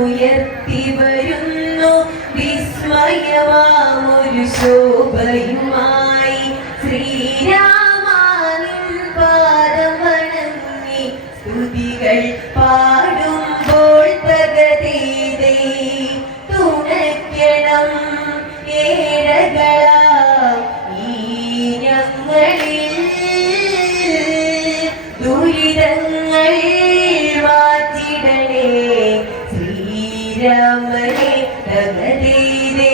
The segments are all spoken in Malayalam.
കാഹളമുയർത്തി വരുന്നു വിസ്മയമാമൊരു ശോഭയുമായി ശ്രീരാമാനിൻ പാദം വണങ്ങി സ്തുതികൾ പാടുമ്പോൾ തകതീതേ തുണയ്ക്കണം ഏഴകളാം ഈ ഞങ്ങളിൽ ദുരിതങ്ങൾ മാറ്റിടണേ ശ്രീരാമനെ തകതീതേ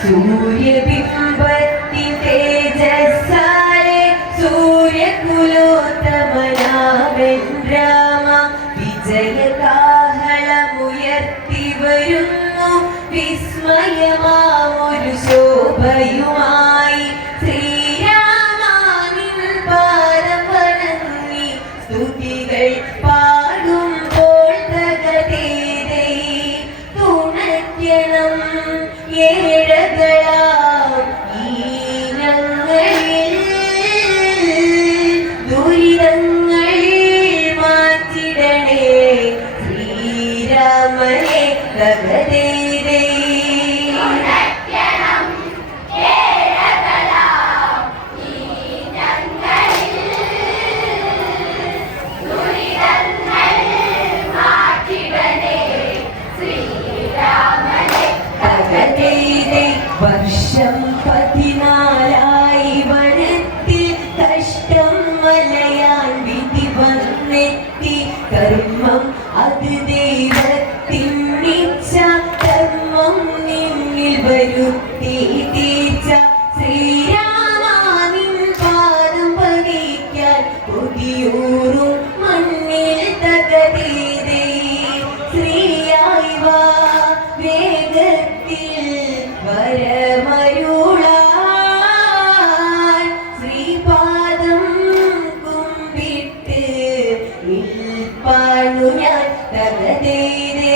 സൂര്യബിംബത്തിൻ തേജസ്സാലെ സൂര്യകുലോത്തമനാവൻ രാമ വിജയകാഹളമുയർത്തി വരുന്നു വിസ്മയമാമൊരു ശോഭയുമായി ശ്രീരാമാനിൻ പാദം വണങ്ങി സ്തുതികൾ പാടുമ്പോൾ തകതീതേ തുണയ്ക്കണം ഏഴകളാം ഈ ഞങ്ങളിൽ ദുരിതങ്ങൾ മാറ്റിടണേ ശ്രീരാമനെ തകതീതേ വർഷം 14 വനത്തിൽ കഷ്ടം മലയാൻ വിധി വന്നെത്തി കർമ്മം അത് ദൈവത്തിൻ നിച്ച കർമ്മം നിന്നിൽ വരുത്തി തീർച്ച ശ്രീരാമാനിൻ പാദം പതിക്കാൻ കൊതിയൂറും മണ്ണിൽ തകതീതേ ശ്രീയായി വാ വേഗത്തിൽ വരമരുളാൻ ശ്രീപാദം കുമ്പിട്ട് നിൽപ്പാണു ഞാൻ തകതീതേ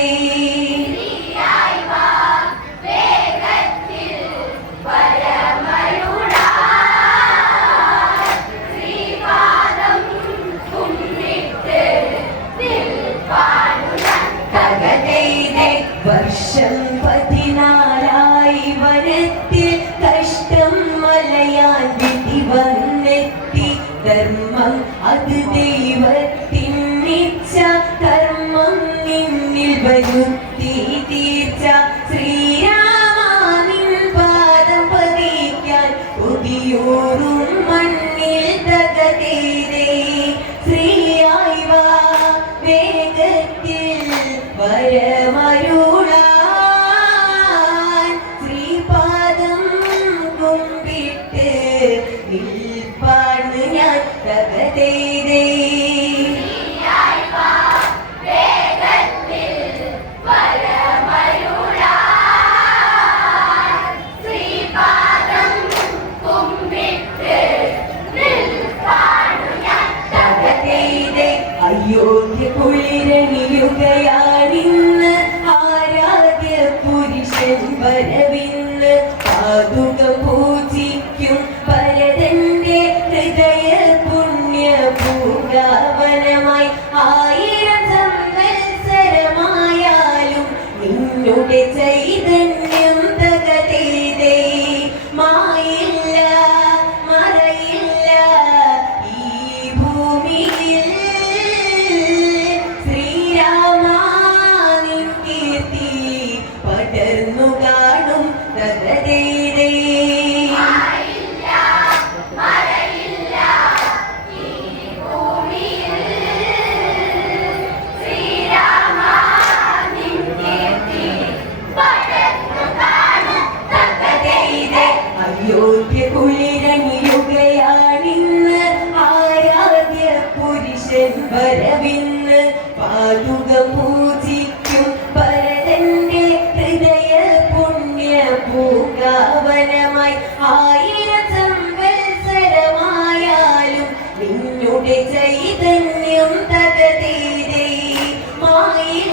വർഷം 14 വനത്തിൽ കഷ്ടം മലയാൻ വിധി വന്നെത്തി ധർമ്മം അത് ദൈവത്തിൻ നിച്ച കർമ്മം നിന്നിൽ വരുത്തി തീർച്ച ശ്രീരാമാനിൻ പാദം പതിക്കാൻ കൊതിയൂറും മണ്ണിൽ തകതീതേ ശ്രീയായി വാ വേഗത്തിൽ വരമരുളാൻ ശ്രീപാദം കുമ്പിട്ട് നിൽപ്പാണ് ഞാൻ തകതീതേ അയോധ്യ കുളിരണിയുകയാണിന്ന് ആരാധ്യ പുരുഷൻ വരവിന്ന് പാതുക പൂജിക്കും പരതന്റെ ഹൃദയ പുണ്യ പൂങ്കാവനമായി 1000 സംവത്സരമായാലും നിന്നുടെ ചൈതന്യം തകതീതേ മായില്ല മറയില്ല ഈ ഭൂമിയിൽ പടർന്നു കാണും തകതീതേ അയോധ്യ കുളിരണിയുകയാണിന്ന് ആരാധ്യ പുരുഷൻ വരവിന്ന് പാതുക പൂജിക്കും പരതന്റെ ഹൃദയ പുണ്യ പൂങ്കാവനമായി 1000 സംവത്സരമായാലും നിന്നുടെ ചൈതന്യം തകതീതേ മായില്ല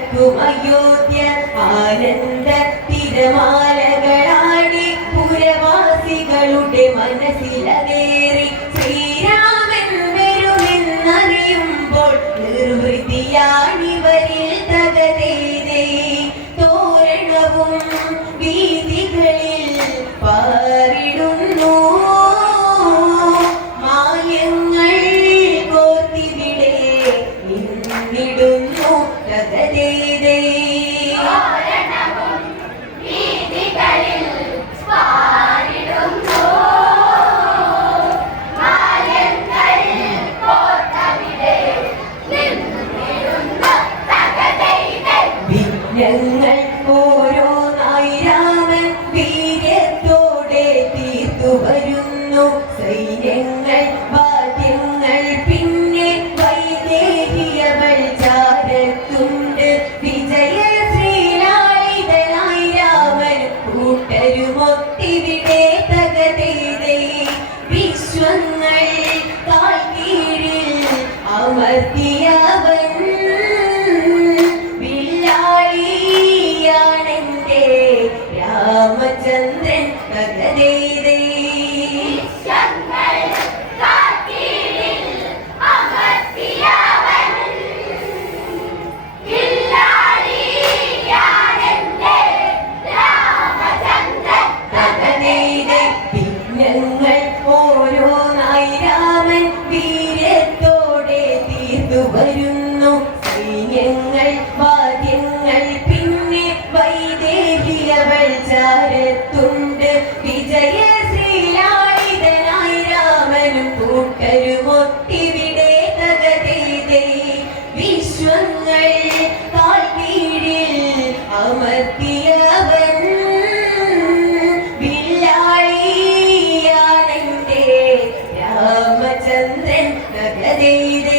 പിറക്കും അയോധ്യ ആനന്ദ തിരമാലകളാടി പുരവാസികളുടെ മനസ്സിലതേറി ശ്രീരാമൻ വരുമെന്നറിയുമ്പോൾ നിർവൃതിയാണിവരിൽ തകതേതേ തോരണവും വീതികളിൽ പാറിടുന്നു മായങ്ങൾ കോർത്തിവിടെ നിന്നിടുന്നു തകതേതേ ഞങ്ങൾ ഓരോന്നായി രാമൻ വീര്യത്തോടെ തീർത്തു വരുന്നു സൈന്യങ്ങൾ വാദ്യങ്ങൾ പിന്നെ വൈദേഹിയവൾ ചാരത്തുണ്ട് വിജയ ശ്രീലാളിതനായി രാമൻ കൂട്ടരുമൊത്തിവിടെ തകതേതേ വിശ്വങ്ങൾ കാൽക്കീഴിൽ അമർത്തിയവൻ രാമചന്ദ്രൻ തകതേതേ ഞങ്ങൾ ഓരോന്നായി രാമൻ വീര്യത്തോടെ തീർത്തു വരുന്നു സൈന്യങ്ങൾ വാദ്യങ്ങൾ പിന്നെ വൈദേഹിയവൾ ചാരത്തുണ്ട് വിജയ ശ്രീലാളിതനായി രാമനും കൂട്ടരുമൊത്തിവിടെ തകതേതേ വിശ്വങ്ങൾ കാൽക്കീഴിൽ അമർത്തിയവൻ വില്ലാളിയാണെന്റെ രാമചന്ദ്രൻ തകതേതേ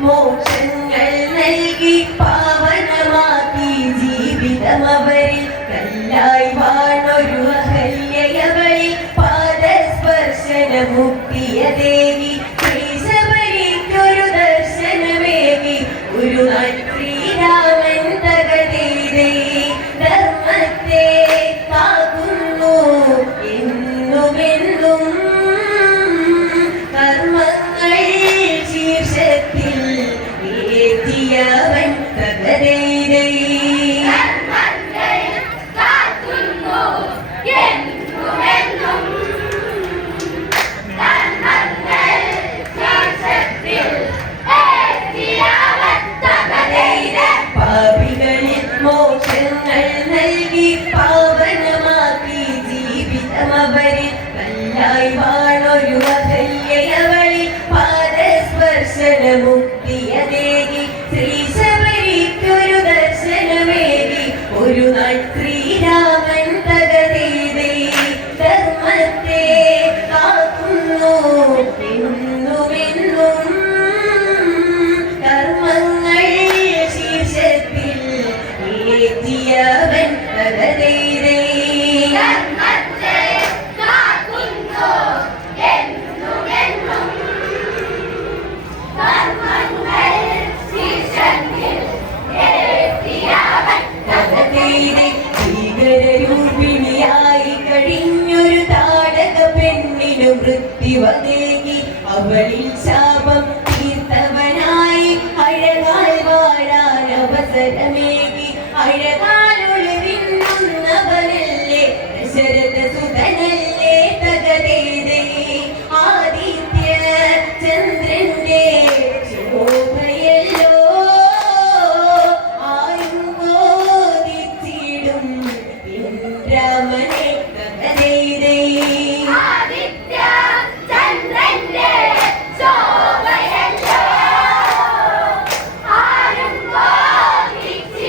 മോക്ഷങ്ങൾ നൽകി പാവനമാക്കി ജീവിതമവരിൽ കല്ലായി വാണൊരു അഹല്യയവളിൽ പാദസ്പർശന മുക്തിയ ദേവി കേശവരിക്കൊരു ദർശനമേകി ഒരു നാൾ ശ്രീരാമൻ തകതേതേ ധർമ്മത്തെ കാക്കുന്നു എന്നുമെന്നും കർമ്മങ്ങൾ ശീർഷത്തിൽ ഏറ്റിയവൻ തകതേതേ പാപികളിൽ മോക്ഷങ്ങൾ നൽകി പാവനമാക്കി ജീവിതമവരിൽ കല്ലായി വാണൊരു അഹല്യയവളിൽ പാദസ്പർശന മുക്തിയ ദേവി ശ്രീശബരിക്കൊരു ദർശനമേകി ഒരു നാൾ ശ്രീരാമൻ തകതേതേ ധർമ്മത്തെ കാക്കുന്നു എന്നുമെന്നും കർമ്മങ്ങൾ ശീർഷത്തിൽ ഏറ്റിയവൻ തകതേതേ ഭീകരരൂപിണിയായി കഴിഞ്ഞൊരു താടക പെണ്ണിനു മൃത്യുവതേകി അവളിൽ ശാപം തീർത്തവനായി അഴകാൽ വാഴാൻ അവസരമേകി അഴകാൽ ഒളിവിന്നുന്നവനല്ലേ ദശരഥ സുതനല്ലേ തകതേതേ ആദിത്യ ചന്ദ്രന്റെ ശോഭയല്ലോ ആയുംബോധിച്ചിടും രാമനെ തകതേതേ ശോഭയല്ലോ ആരും ബോധിച്ചിടും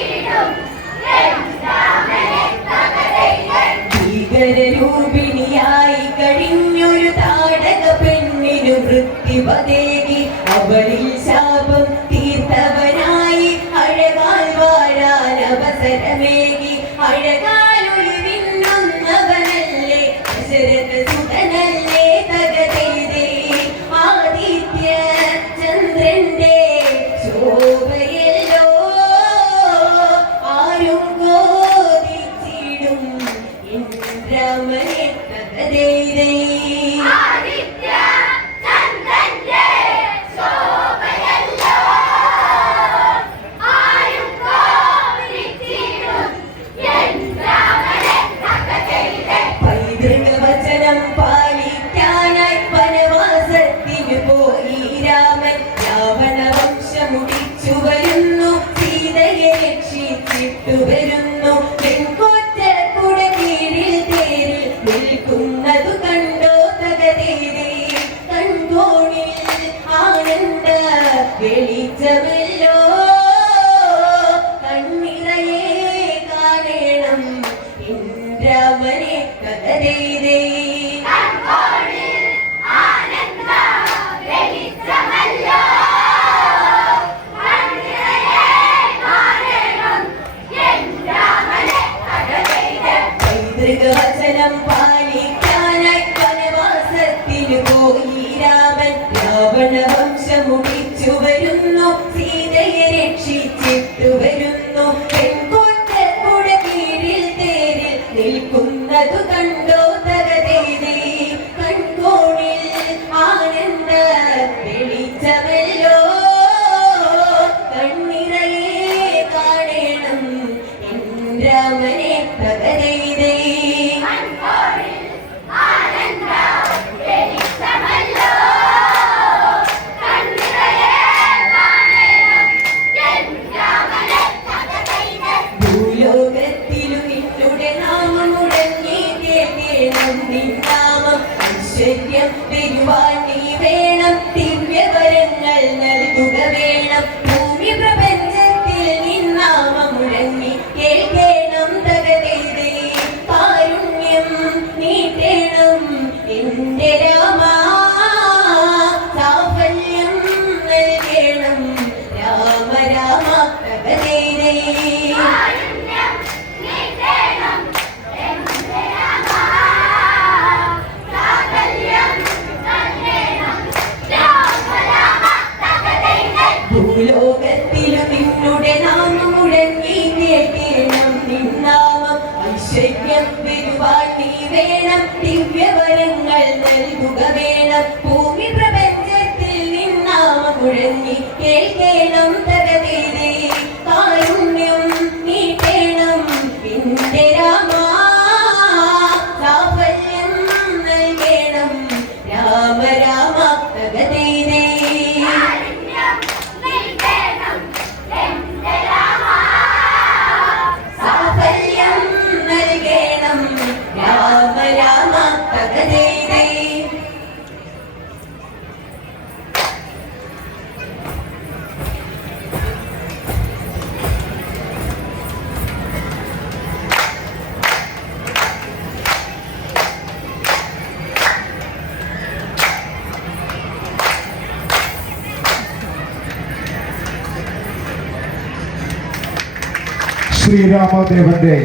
വെളിച്ചമല്ലോ കണ്ണിറയെ കാണണം ഇന്ദ്രമനെ കഥതേ വചനം പാലിക്കാനായി വനവാസത്തിനു പോയി രാമൻ രാവണ വംശം മുടിച്ചു വരുന്നു സീതയെ രക്ഷിച്ചിട്ടു വരുന്നു പെൺകൂട്ടരുടെ കീഴിൽ തേരിൽ നിൽക്കുന്നതു കണ്ടോ തകതേതേ കൺകോണിൽ ആനന്ദ വെളിച്ചമല്ലോ കണ്ണിറയെ കാണണം ഇന്ദ്രമനെ തകതേ ഐശ്വര്യം വരുവാൻ നീ വേണം ദിവ്യവരങ്ങൾ നൽകുക വേണം ഭൂമി പ്രപഞ്ചത്തിൽ നിന്നാമം മുഴങ്ങി കേൾക്കണം തകതേതേ കാരുണ്യം നീട്ടേണം എന്റെ രാമ സാഫല്യം നൽകണം രാമ രാമ തകതേതേ ലോകത്തിലും നിന്നുടെ നാമം മുഴങ്ങി കേൾക്കണം നിന്നാമം ഐശ്വര്യം വരുവാൻ നീ വേണം ദിവ്യവരങ്ങൾ നൽകുക വേണം ഭൂമി പ്രപഞ്ചത്തിൽ നിന്നാമം മുഴങ്ങി കേൾക്കണം തകതേതേ കാരുണ്യം നീട്ടണം എന്റെ രാമ സാഫല്യം നൽകണം രാമ രാമ തകതേതേ രാമ രാമ തകതേതേ ശ്രീരാമദേവന്റെ